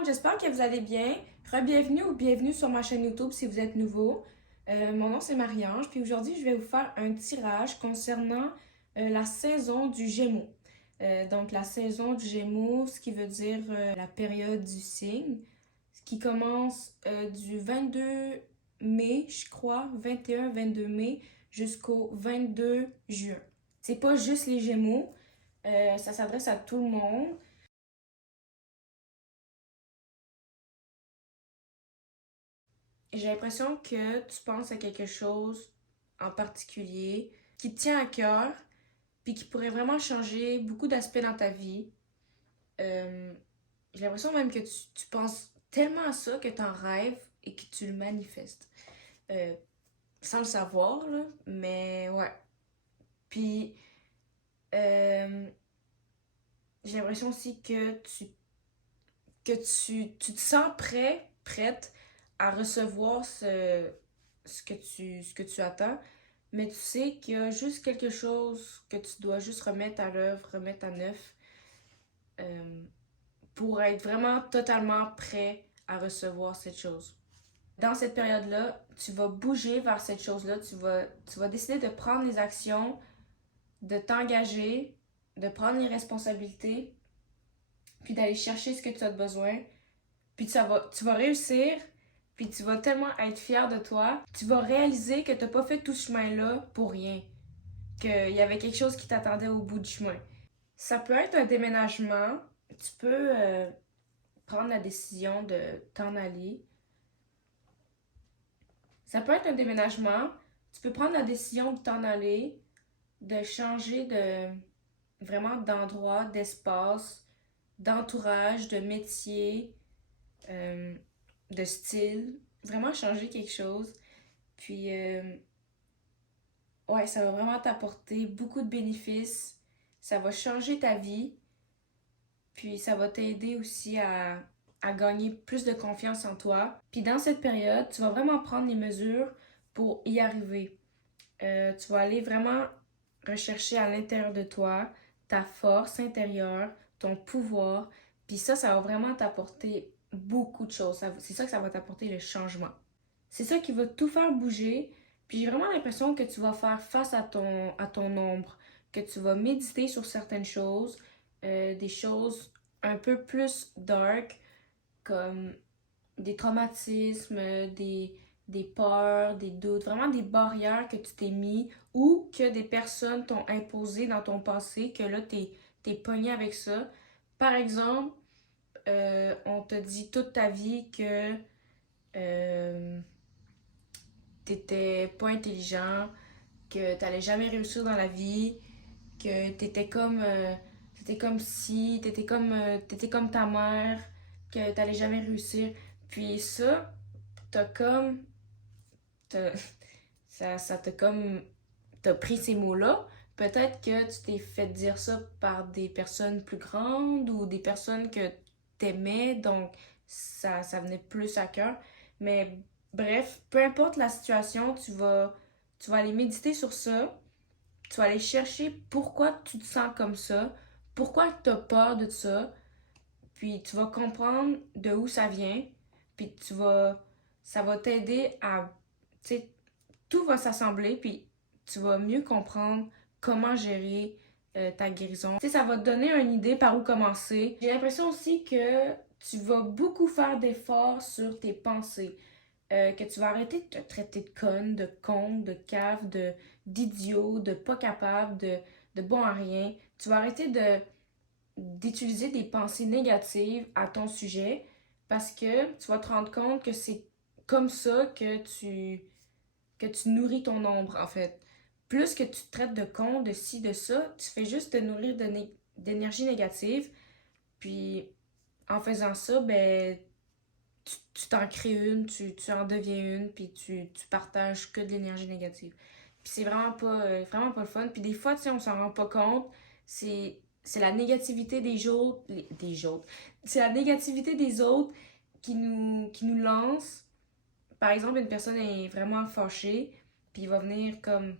monde, j'espère que vous allez bien. Re-bienvenue ou bienvenue sur ma chaîne YouTube si vous êtes nouveau. Mon nom c'est Marie-Ange, puis aujourd'hui je vais vous faire un tirage concernant la saison du Gémeaux. Donc la saison du Gémeaux, ce qui veut dire la période du signe, ce qui commence du 22 mai, je crois, 21-22 mai jusqu'au 22 juin. C'est pas juste les Gémeaux, ça s'adresse à tout le monde. J'ai l'impression que tu penses à quelque chose en particulier qui te tient à cœur, puis qui pourrait vraiment changer beaucoup d'aspects dans ta vie. Euh, j'ai l'impression même que tu penses tellement à ça que tu en rêves et que tu le manifestes. Euh, Sans le savoir, là, mais ouais. Puis, euh, j'ai l'impression aussi que tu te sens prête à recevoir ce que tu attends, mais tu sais qu'il y a juste quelque chose que tu dois juste remettre à l'œuvre, remettre à neuf, euh, pour être vraiment totalement prêt à recevoir cette chose. Dans cette période-là, tu vas bouger vers cette chose-là, tu vas décider de prendre les actions, de t'engager, de prendre les responsabilités, puis d'aller chercher ce que tu as besoin. Puis tu vas réussir, puis tu vas tellement être fier de toi. Tu vas réaliser que tu n'as pas fait tout ce chemin-là pour rien. Qu'il y avait quelque chose qui t'attendait au bout du chemin. Ça peut être un déménagement. Tu peux prendre la décision de t'en aller. Ça peut être un déménagement. Tu peux prendre la décision de t'en aller, de changer de vraiment d'endroit, d'espace, d'entourage, de métier, euh, de style, vraiment changer quelque chose. Puis, ouais, ça va vraiment t'apporter beaucoup de bénéfices. Ça va changer ta vie. Puis, ça va t'aider aussi à gagner plus de confiance en toi. Puis, dans cette période, tu vas vraiment prendre les mesures pour y arriver. Tu vas aller vraiment rechercher à l'intérieur de toi ta force intérieure, ton pouvoir. Puis ça va vraiment t'apporter beaucoup de choses. C'est ça que ça va t'apporter le changement. C'est ça qui va tout faire bouger. Puis j'ai vraiment l'impression que tu vas faire face à ton ombre, que tu vas méditer sur certaines choses, des choses un peu plus dark, comme des traumatismes, des peurs, des doutes, vraiment des barrières que tu t'es mis ou que des personnes t'ont imposé dans ton passé, que là, t'es pogné avec ça. Par exemple, on t'a dit toute ta vie que euh, t'étais pas intelligent, que t'allais jamais réussir dans la vie, que t'étais comme si, t'étais comme ta mère, que t'allais jamais réussir. Puis ça, t'as comme, t'as- ça t'a comme, t'as pris ces mots-là. Peut-être que tu t'es fait dire ça par des personnes plus grandes ou des personnes que t'aimais, donc ça venait plus à cœur. Mais bref, peu importe la situation, tu vas aller méditer sur ça. Tu vas aller chercher pourquoi tu te sens comme ça, pourquoi tu as peur de ça, puis tu vas comprendre de où ça vient, puis ça va t'aider à, tu sais, tout va s'assembler, puis tu vas mieux comprendre comment gérer ta guérison. Tu sais, ça va te donner une idée par où commencer. J'ai l'impression aussi que tu vas beaucoup faire d'efforts sur tes pensées. Que tu vas arrêter de te traiter de conne, de con, de cave, d'idiot, de pas capable, de bon à rien. Tu vas arrêter d'utiliser des pensées négatives à ton sujet parce que tu vas te rendre compte que c'est comme ça que tu nourris ton ombre, en fait. Plus que tu te traites de con, de ci, de ça, tu fais juste te nourrir d'énergie négative. Puis en faisant ça, ben, tu t'en crées une, tu en deviens une, puis tu partages que de l'énergie négative. Puis c'est vraiment pas le fun. Puis des fois, tu sais, on s'en rend pas compte. C'est la négativité des autres. C'est la négativité des autres qui nous lance. Par exemple, une personne est vraiment fâchée, puis il va venir comme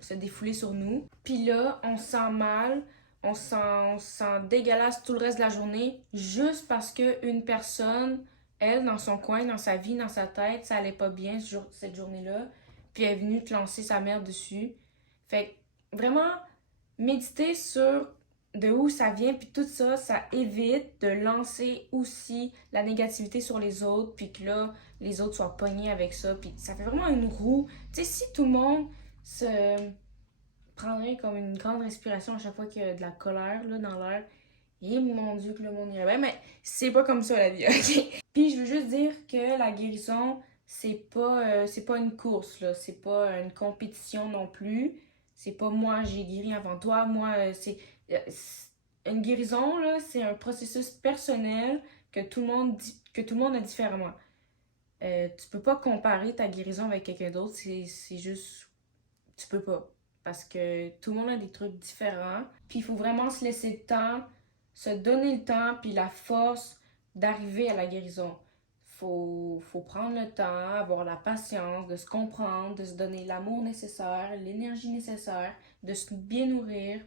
se défouler sur nous. Puis là, on se sent mal, on se sent dégueulasse tout le reste de la journée juste parce qu'une personne, elle, dans son coin, dans sa vie, dans sa tête, ça allait pas bien cette journée-là, puis elle est venue te lancer sa merde dessus. Fait que vraiment, méditer sur de où ça vient, puis tout ça, ça évite de lancer aussi la négativité sur les autres, puis que là, les autres soient pognés avec ça, puis ça fait vraiment une roue. Tu sais, si tout le monde se prendrait comme une grande respiration à chaque fois qu'il y a de la colère là, dans l'air, et mon Dieu que le monde irait bien, mais c'est pas comme ça la vie, ok? Puis je veux juste dire que la guérison, c'est pas une course, là, c'est pas une compétition non plus. C'est pas moi j'ai guéri avant toi, une guérison là, c'est un processus personnel que tout le monde a différemment. Tu peux pas comparer ta guérison avec quelqu'un d'autre, c'est juste tu peux pas. Parce que tout le monde a des trucs différents. Puis il faut vraiment se laisser le temps, se donner le temps, puis la force d'arriver à la guérison. Faut prendre le temps, avoir la patience, de se comprendre, de se donner l'amour nécessaire, l'énergie nécessaire, de se bien nourrir.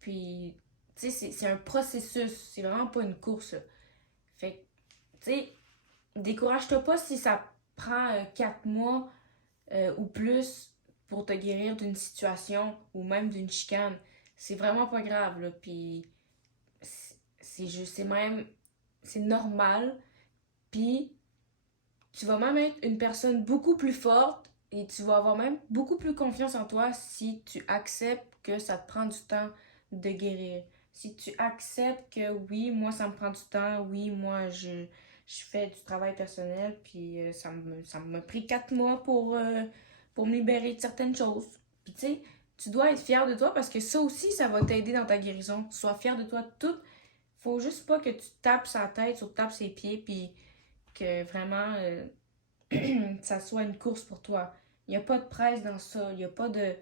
Puis, tu sais, c'est un processus, c'est vraiment pas une course. Fait que, tu sais, décourage-toi pas si ça prend 4 mois ou plus pour te guérir d'une situation ou même d'une chicane. C'est vraiment pas grave, là. Puis c'est juste, c'est même, c'est normal. Puis tu vas même être une personne beaucoup plus forte et tu vas avoir même beaucoup plus confiance en toi si tu acceptes que ça te prend du temps de guérir. Si tu acceptes que oui, moi ça me prend du temps, oui, je fais du travail personnel, puis ça m'a pris 4 mois pour me libérer de certaines choses. Puis tu sais, tu dois être fier de toi parce que ça aussi, ça va t'aider dans ta guérison. Sois fier de toi tout. Faut juste pas que tu tapes sa tête, ou tapes ses pieds, puis que vraiment ça soit une course pour toi. Il n'y a pas de presse dans ça. Il n'y a pas de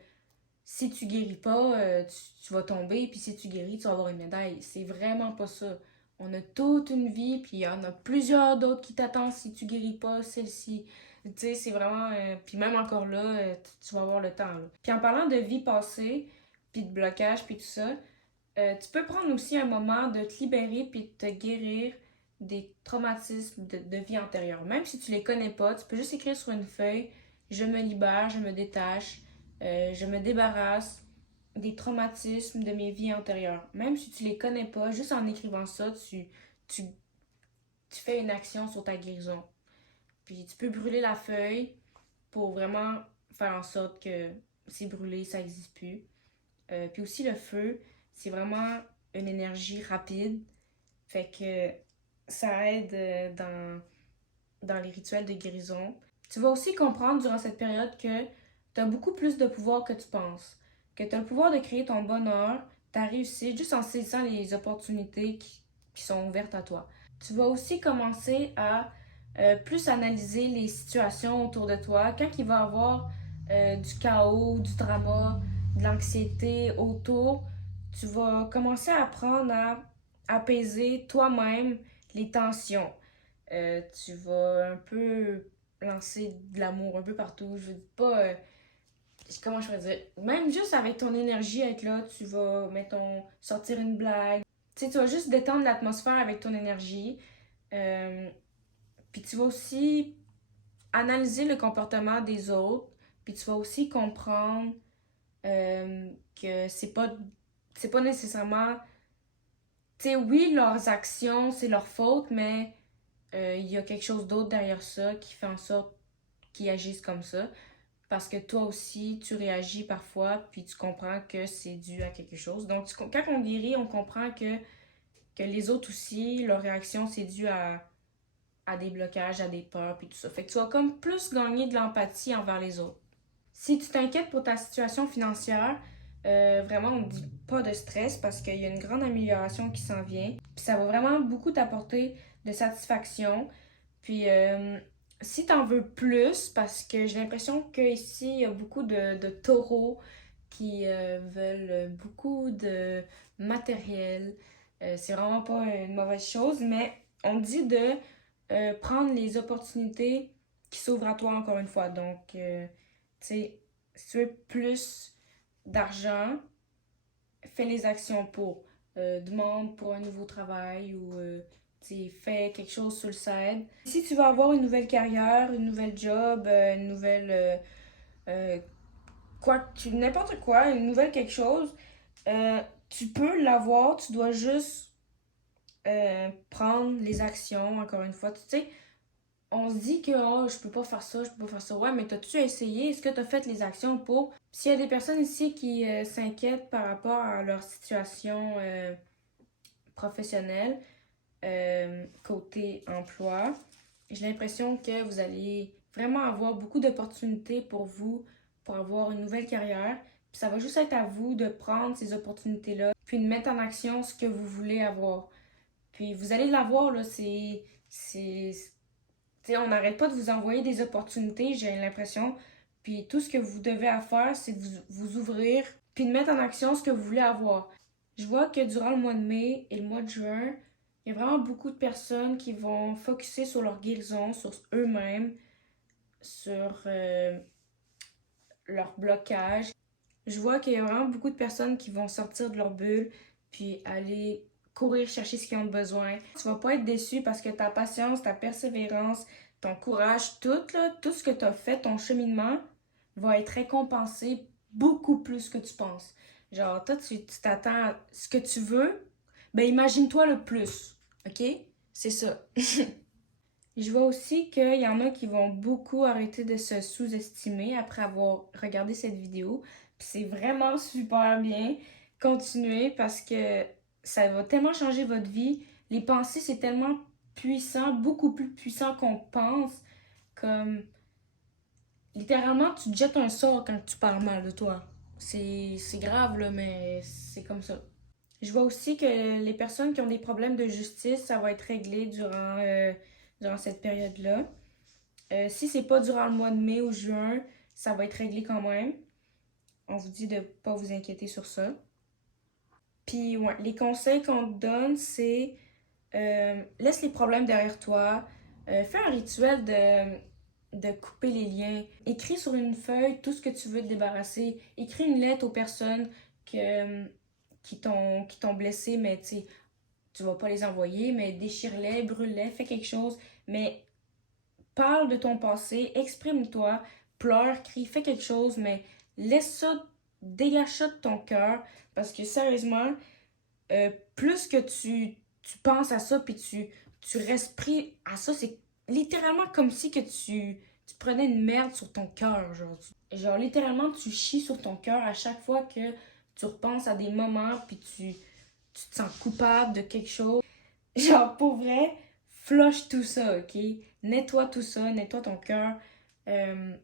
si tu guéris pas, tu vas tomber, puis si tu guéris, tu vas avoir une médaille. C'est vraiment pas ça. On a toute une vie, puis il y en a plusieurs d'autres qui t'attendent si tu guéris pas celle-ci. Tu sais, c'est vraiment. Puis même encore là, tu vas avoir le temps. Là. Puis en parlant de vie passée, puis de blocage, puis tout ça, tu peux prendre aussi un moment de te libérer, puis de te guérir des traumatismes de vie antérieure. Même si tu les connais pas, tu peux juste écrire sur une feuille, je me libère, je me détache, je me débarrasse des traumatismes de mes vies antérieures. Même si tu les connais pas, juste en écrivant ça, tu, tu fais une action sur ta guérison. Puis tu peux brûler la feuille pour vraiment faire en sorte que c'est brûlé, ça n'existe plus. Puis aussi le feu, c'est vraiment une énergie rapide. Fait que ça aide dans les rituels de guérison. Tu vas aussi comprendre durant cette période que tu as beaucoup plus de pouvoir que tu penses. Que tu as le pouvoir de créer ton bonheur, ta réussite, juste en saisissant les opportunités qui sont ouvertes à toi. Tu vas aussi commencer à plus analyser les situations autour de toi. Quand il va y avoir du chaos, du drama, de l'anxiété autour, tu vas commencer à apprendre à apaiser toi-même les tensions. Tu vas un peu lancer de l'amour un peu partout. Je veux pas. Comment je pourrais dire? Même juste avec ton énergie, être là, tu vas, mettons, sortir une blague. Tu sais, tu vas juste détendre l'atmosphère avec ton énergie. Euh, Puis tu vas aussi analyser le comportement des autres. Puis tu vas aussi comprendre que c'est pas nécessairement. Tu sais, oui, leurs actions, c'est leur faute, mais il y a quelque chose d'autre derrière ça qui fait en sorte qu'ils agissent comme ça. Parce que toi aussi, tu réagis parfois, puis tu comprends que c'est dû à quelque chose. Donc, quand on guérit, on comprend que les autres aussi, leur réaction, c'est dû à des blocages, à des peurs, puis tout ça. Fait que tu vas comme plus gagner de l'empathie envers les autres. Si tu t'inquiètes pour ta situation financière, vraiment, on ne dit pas de stress parce qu'il y a une grande amélioration qui s'en vient. Puis ça va vraiment beaucoup t'apporter de satisfaction. Puis si t'en veux plus, parce que j'ai l'impression qu'ici, il y a beaucoup de taureaux qui veulent beaucoup de matériel. C'est vraiment pas une mauvaise chose, mais on dit de prendre les opportunités qui s'ouvrent à toi encore une fois. Donc, tu sais, si tu veux plus d'argent, fais les actions pour. Demande pour un nouveau travail ou fais quelque chose sur le side. Si tu veux avoir une nouvelle carrière, une nouvelle job, une nouvelle euh, n'importe quoi, une nouvelle quelque chose, tu peux l'avoir, tu dois juste prendre les actions, encore une fois. Tu sais, on se dit que oh, je peux pas faire ça, je peux pas faire ça. Ouais, mais t'as-tu essayé? Est-ce que t'as fait les actions pour? S'il y a des personnes ici qui s'inquiètent par rapport à leur situation professionnelle, côté emploi, j'ai l'impression que vous allez vraiment avoir beaucoup d'opportunités pour vous, pour avoir une nouvelle carrière. Puis ça va juste être à vous de prendre ces opportunités-là, puis de mettre en action ce que vous voulez avoir. Puis vous allez l'avoir, là, tu sais, on n'arrête pas de vous envoyer des opportunités, j'ai l'impression. Puis tout ce que vous devez à faire, c'est de vous ouvrir, puis de mettre en action ce que vous voulez avoir. Je vois que durant le mois de mai et le mois de juin, il y a vraiment beaucoup de personnes qui vont focuser sur leur guérison, sur eux-mêmes, sur leur blocage. Je vois qu'il y a vraiment beaucoup de personnes qui vont sortir de leur bulle, puis aller courir chercher ce qu'ils ont besoin. Tu vas pas être déçu parce que ta patience, ta persévérance, ton courage, tout ce que tu as fait, ton cheminement, va être récompensé beaucoup plus que tu penses. Genre, toi, tu t'attends à ce que tu veux, ben imagine-toi le plus, ok? C'est ça. Je vois aussi qu'il y en a qui vont beaucoup arrêter de se sous-estimer après avoir regardé cette vidéo. Puis c'est vraiment super bien. Continuez parce que ça va tellement changer votre vie. Les pensées, c'est tellement puissant, beaucoup plus puissant qu'on pense. Comme littéralement, tu te jettes un sort quand tu parles mal de toi. C'est grave, là, mais c'est comme ça. Je vois aussi que les personnes qui ont des problèmes de justice, ça va être réglé durant cette période-là. Si c'est pas durant le mois de mai ou juin, ça va être réglé quand même. On vous dit de pas vous inquiéter sur ça. Puis, ouais, les conseils qu'on te donne, c'est laisse les problèmes derrière toi. Fais un rituel de couper les liens. Écris sur une feuille tout ce que tu veux te débarrasser. Écris une lettre aux personnes que, qui t'ont blessé, mais tu vas pas les envoyer, mais déchire-les, brûle-les, fais quelque chose. Mais parle de ton passé, exprime-toi, pleure, crie, fais quelque chose, mais laisse ça, dégage ça de ton cœur, parce que sérieusement, plus que tu penses à ça, puis tu respires à ça, c'est littéralement comme si que tu prenais une merde sur ton cœur, genre littéralement, tu chies sur ton cœur à chaque fois que tu repenses à des moments, puis tu te sens coupable de quelque chose. Genre, pour vrai, flush tout ça, ok? Nettoie tout ça, nettoie ton cœur,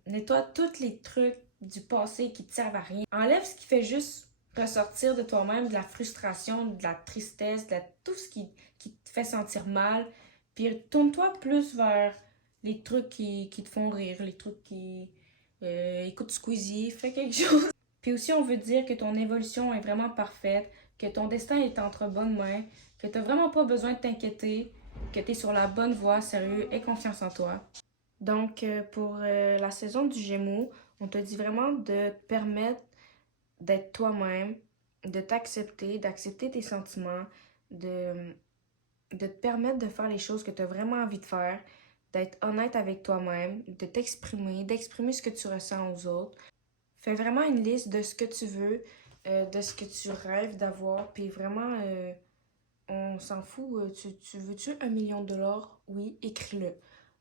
nettoie tous les trucs du passé qui te servent à rien. Enlève ce qui fait juste ressortir de toi-même de la frustration, de la tristesse, tout ce qui te fait sentir mal. Puis tourne-toi plus vers les trucs qui te font rire, les trucs qui... écoute Squeezie, fais quelque chose. Puis aussi, on veut dire que ton évolution est vraiment parfaite, que ton destin est entre bonnes mains, que t'as vraiment pas besoin de t'inquiéter, que t'es sur la bonne voie, sérieux, aie confiance en toi. Donc, pour la saison du Gémeaux, on te dit vraiment de te permettre d'être toi-même, de t'accepter, d'accepter tes sentiments, de, de te permettre de faire les choses que tu as vraiment envie de faire, d'être honnête avec toi-même, de t'exprimer, d'exprimer ce que tu ressens aux autres. Fais vraiment une liste de ce que tu veux, de ce que tu rêves d'avoir, puis vraiment, on s'en fout. Tu veux-tu 1 million de dollars? Oui, écris-le.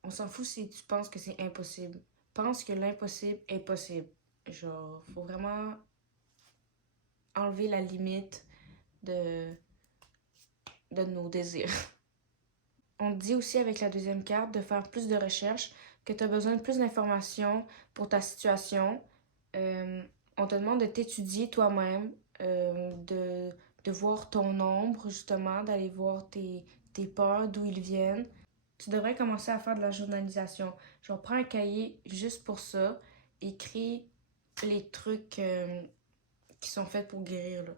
On s'en fout si tu penses que c'est impossible. Pense que l'impossible est possible. Genre, faut vraiment enlever la limite de, de nos désirs. On te dit aussi avec la deuxième carte de faire plus de recherches, que tu as besoin de plus d'informations pour ta situation. On te demande de t'étudier toi-même, de voir ton ombre, justement, d'aller voir tes peurs, d'où ils viennent. Tu devrais commencer à faire de la journalisation. Genre, prends un cahier juste pour ça, écris les trucs qui sont faits pour guérir, là.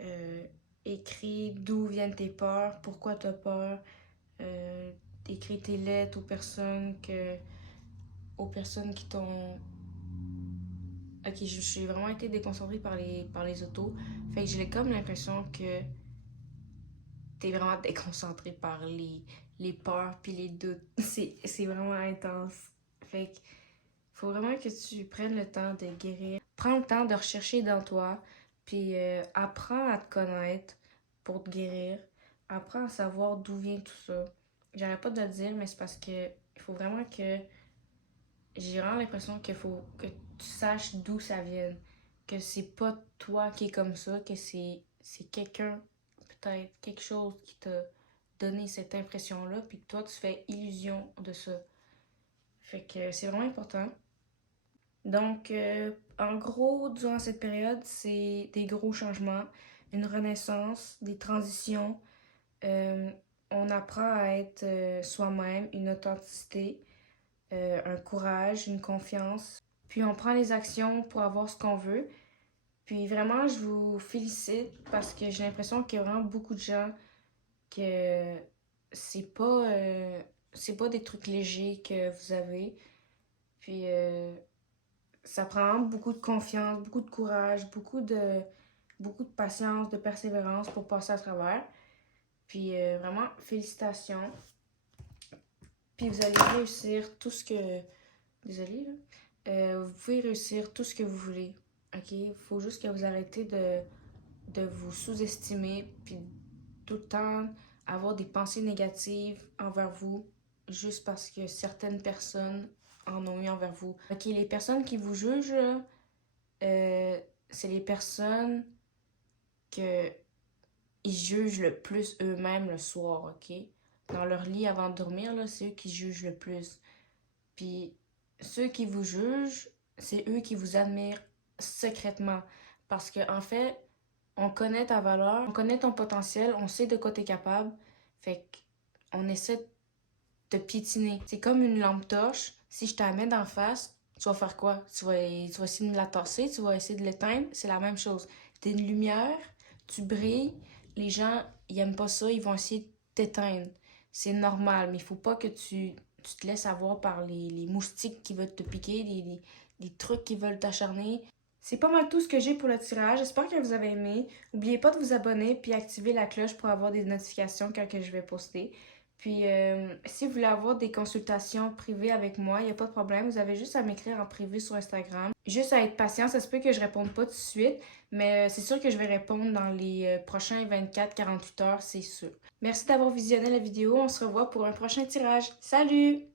Euh, Écris d'où viennent tes peurs, pourquoi tu as peur, euh, écris tes lettres aux personnes qui t'ont Ok, je suis vraiment été déconcentrée par les autos. Fait que j'ai comme l'impression que t'es vraiment déconcentré par les peurs puis les doutes. C'est vraiment intense. Fait que faut vraiment que tu prennes le temps de guérir. Prends le temps de rechercher dans toi, puis apprends à te connaître pour te guérir. Apprends à savoir d'où vient tout ça. J'arrête pas de le dire, mais c'est parce que il faut vraiment que j'ai vraiment l'impression qu'il faut que tu saches d'où ça vient. Que c'est pas toi qui est comme ça, que c'est quelqu'un, peut-être quelque chose qui t'a donné cette impression-là, puis que toi tu fais illusion de ça. Fait que c'est vraiment important. Donc, en gros, durant cette période, c'est des gros changements, une renaissance, des transitions. Euh, on apprend à être soi-même, une authenticité, un courage, une confiance. Puis on prend les actions pour avoir ce qu'on veut. Puis vraiment, je vous félicite parce que j'ai l'impression qu'il y a vraiment beaucoup de gens que c'est pas des trucs légers que vous avez. Puis ça prend vraiment beaucoup de confiance, beaucoup de courage, beaucoup de patience, de persévérance pour passer à travers. Puis vraiment, félicitations. Puis vous allez réussir tout ce que... Désolée, là. Vous pouvez réussir tout ce que vous voulez. OK? Il faut juste que vous arrêtez de vous sous-estimer, puis tout le temps avoir des pensées négatives envers vous, juste parce que certaines personnes en ont eu envers vous. OK, les personnes qui vous jugent, là, c'est les personnes que ils jugent le plus eux-mêmes le soir, OK? Dans leur lit avant de dormir, là, c'est eux qui jugent le plus. Puis ceux qui vous jugent, c'est eux qui vous admirent secrètement. Parce que en fait, on connaît ta valeur, on connaît ton potentiel, on sait de quoi t'es capable. Fait qu'on essaie de te piétiner. C'est comme une lampe torche. Si je te la mets d'en face, tu vas faire quoi? Tu vas essayer de me la tasser, tu vas essayer de l'éteindre. C'est la même chose. T'es une lumière, tu brilles, les gens, ils aiment pas ça, ils vont essayer de t'éteindre. C'est normal, mais il faut pas que tu te laisses avoir par les moustiques qui veulent te piquer, les trucs qui veulent t'acharner. C'est pas mal tout ce que j'ai pour le tirage. J'espère que vous avez aimé. N'oubliez pas de vous abonner puis activer la cloche pour avoir des notifications quand que je vais poster. Puis, si vous voulez avoir des consultations privées avec moi, il n'y a pas de problème. Vous avez juste à m'écrire en privé sur Instagram. Juste à être patient, ça se peut que je réponde pas tout de suite, mais c'est sûr que je vais répondre dans les prochains 24-48 heures, c'est sûr. Merci d'avoir visionné la vidéo. On se revoit pour un prochain tirage. Salut!